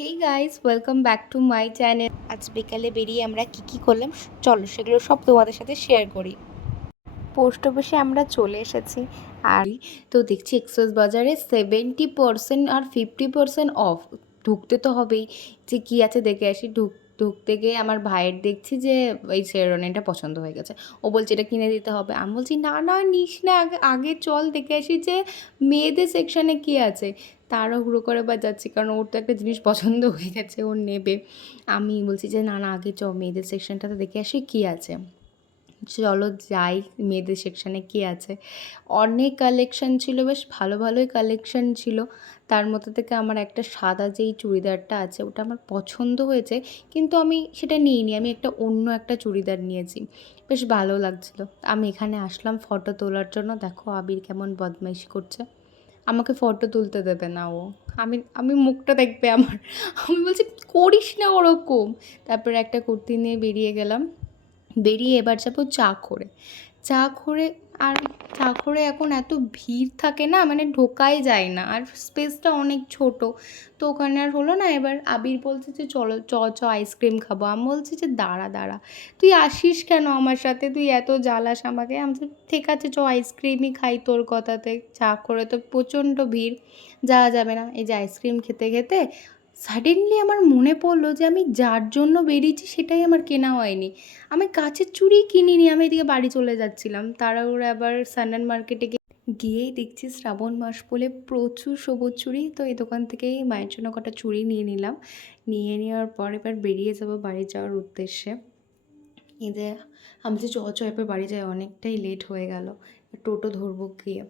Hey guys, welcome back to my channel. আজ বিকালে বেরিয়ে আমরা কি করলাম চলো সেগুলো সব তোমাদের সাথে শেয়ার করি। পোস্ট অফিসে আমরা চলে এসেছি আর তো দেখছি এক্সপ্রেস বাজারে 70% আর 50% অফ। ঢুকতে তো হবেই, যে কি আছে দেখে আসি। ঢুকতে গিয়ে আমার ভাইয়ের দেখছি যে এই শেরওয়ানিটা পছন্দ হয়ে গেছে। ও বলছে এটা কিনে দিতে হবে। আমি বলছি না না, নিস না, আগে আগে চল দেখে আসি যে মেয়েদের সেকশানে কী আছে। তাড়াহুড়ো করে বা যাচ্ছি, কারণ ওর তো একটা জিনিস পছন্দ হয়ে গেছে, ও নেবে। আমি বলছি যে না না, আগে মেয়েদের সেকশানটাতে দেখে আসি কী আছে। চলো যাই, মেয়েদের সেকশানে কী আছে। অনেক কালেকশান ছিল, বেশ ভালো ভালোই কালেকশান ছিল। তার মধ্যে থেকে আমার একটা সাদা যেই চুড়িদারটা আছে ওটা আমার পছন্দ হয়েছে, কিন্তু আমি সেটা নিইনি। আমি অন্য একটা চুড়িদার নিয়েছি, বেশ ভালো লাগছিলো। আমি এখানে আসলাম ফটো তোলার জন্য। দেখো আবির কেমন বদমাইশি করছে, আমাকে ফটো তুলতে দেবে না ও। আমি আমি মুখটা দেখবে আমার। আমি বলছি করিস না ওরকম। তারপরে একটা কুর্তি নিয়ে বেরিয়ে গেলাম। বেরিয়ে এবার যাবো চা করে। আর চা করে এখন এত ভিড় থাকে না, মানে ঢোকাই যায় না, আর স্পেসটা অনেক ছোট। তো ওখানে আর হলো না। এবার আবির বলছে যে চলো আইসক্রিম খাবো। আমি বলছি যে দাঁড়া দাঁড়া, তুই আসিস কেন আমার সাথে, তুই এত জ্বালাস আমাকে। আমি বলছি ঠিক আছে আইসক্রিমই খাই তোর কথাতে। চা করে তো প্রচণ্ড ভিড়, যাওয়া যাবে না। এই যে আইসক্রিম খেতে খেতে সাডেনলি আমার মনে পড়লো যে আমি যার জন্য বেরিয়েছি সেটাই আমার কেনা হয়নি। আমি কাচের চুড়ি কিনিনি। আমি এদিকে বাড়ি চলে যাচ্ছিলাম, তাড়াহুড়ো আবার সান্ডান মার্কেটে গিয়েই দেখছি শ্রাবণ মাস বলে প্রচুর সবুজ চুড়ি। তো এই দোকান থেকেই মায়ের জন্য কটা চুড়ি নিয়ে নিলাম। নিয়ে নেওয়ার পর এবার বেরিয়ে যাবো বাড়ি যাওয়ার উদ্দেশ্যে। এদের আমি যে এবার বাড়ি যাই, অনেকটাই লেট হয়ে গেল। টোটো ধরবো গিয়ে।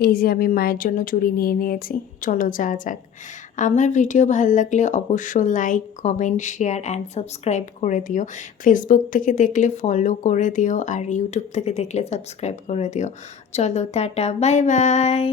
এই যে আমি মায়ের জন্য চুড়ি নিয়ে নিয়েছি, চলো যাওয়া যাক। আমার ভিডিও ভালো লাগলে অবশ্য like, comment, share and subscribe করে দিও। ফেসবুক থেকে দেখলে ফলো করে দিও, আর ইউটিউব থেকে দেখলে সাবস্ক্রাইব করে দিও। চলো টাটা, বাই বাই।